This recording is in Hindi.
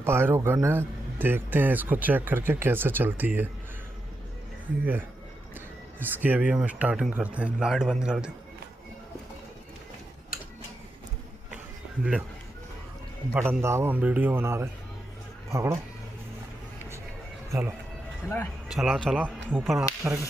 पायरो गन है, देखते हैं इसको चेक करके कैसे चलती है। ठीक है, इसकी अभी हम स्टार्टिंग करते हैं। लाइट बंद कर दे। ले बटन दाबो, हम वीडियो बना रहे। पकड़ो, चलो चला चला ऊपर हाथ करके।